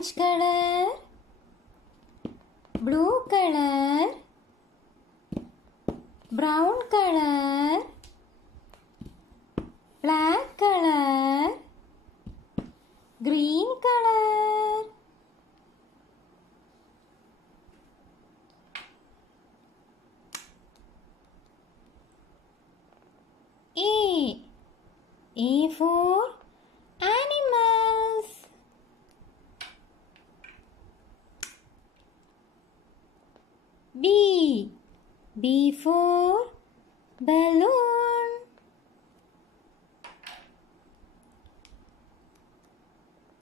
orange color, blue color, brown color, black color, green color. A for animals. B for balloon.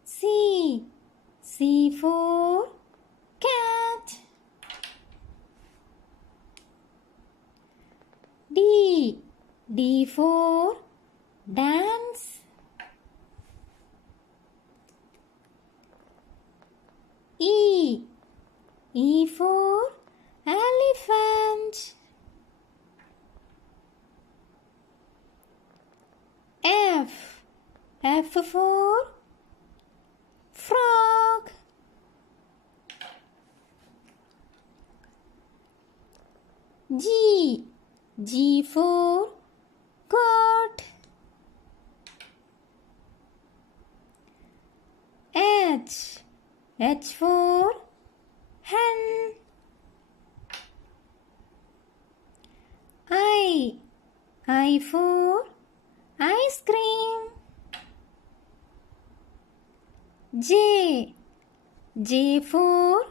C for cat. D for dance. E for elephant. F for frog. G for goat. H for hen. I for ice cream. J for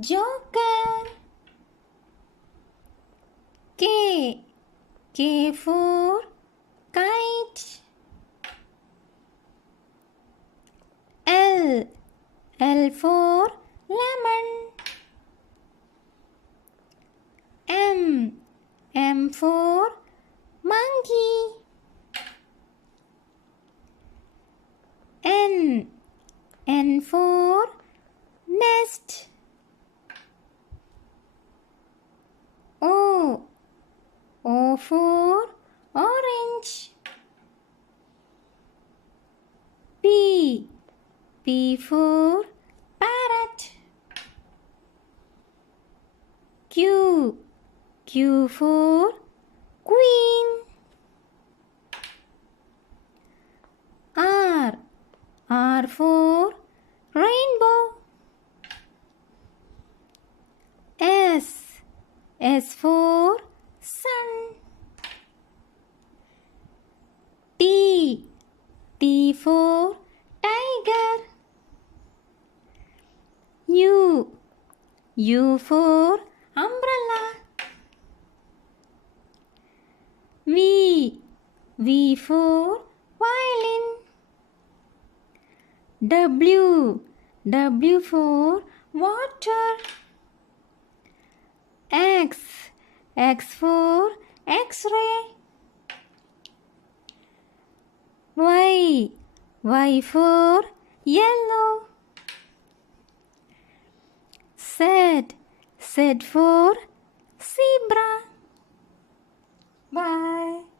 joker. K for kite. L for lemon. M for monkey. N for nest. O for orange. P for parrot. Q for queen. R for rainbow. S for sun. T for tiger. U for umbrella. V for violin. W for water. X for X-ray. Y for yellow. Z for zebra. Bye.